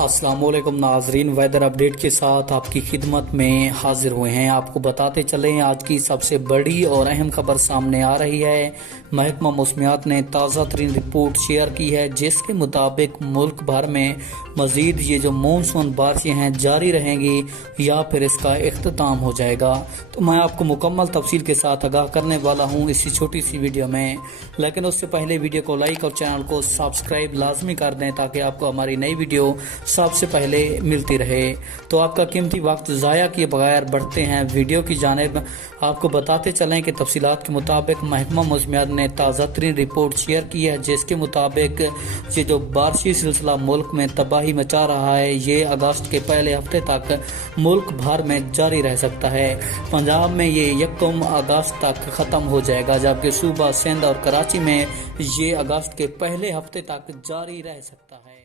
अस्सलाम वालेकुम नाजरीन, वेदर अपडेट के साथ आपकी खिदमत में हाजिर हुए हैं। आपको बताते चलें आज की सबसे बड़ी और अहम खबर सामने आ रही है। महकमा मौसमियात ने ताज़ा तरीन रिपोर्ट शेयर की है जिसके मुताबिक मुल्क भर में मजीद ये जो मानसून बारिशें हैं जारी रहेंगी या फिर इसका इख्तिताम हो जाएगा। तो मैं आपको मुकम्मल तफसील के साथ आगाह करने वाला हूँ इसी छोटी सी वीडियो में, लेकिन उससे पहले वीडियो को लाइक और चैनल को सब्सक्राइब लाजमी कर दें ताकि आपको हमारी नई वीडियो सबसे पहले मिलती रहे। तो आपका कीमती वक्त ज़ाया किए बगैर बढ़ते हैं वीडियो की जानिब। आपको बताते चलें कि तफसीलात के मुताबिक महकमा मौसमियात ने ताज़ा तरीन रिपोर्ट शेयर की है जिसके मुताबिक ये जो बारिशी सिलसिला मुल्क में तबाही मचा रहा है ये अगस्त के पहले हफ्ते तक मुल्क भर में जारी रह सकता है। पंजाब में ये 1 अगस्त तक ख़त्म हो जाएगा, जबकि सूबा सिंध और कराची में ये अगस्त के पहले हफ्ते तक जारी रह सकता है।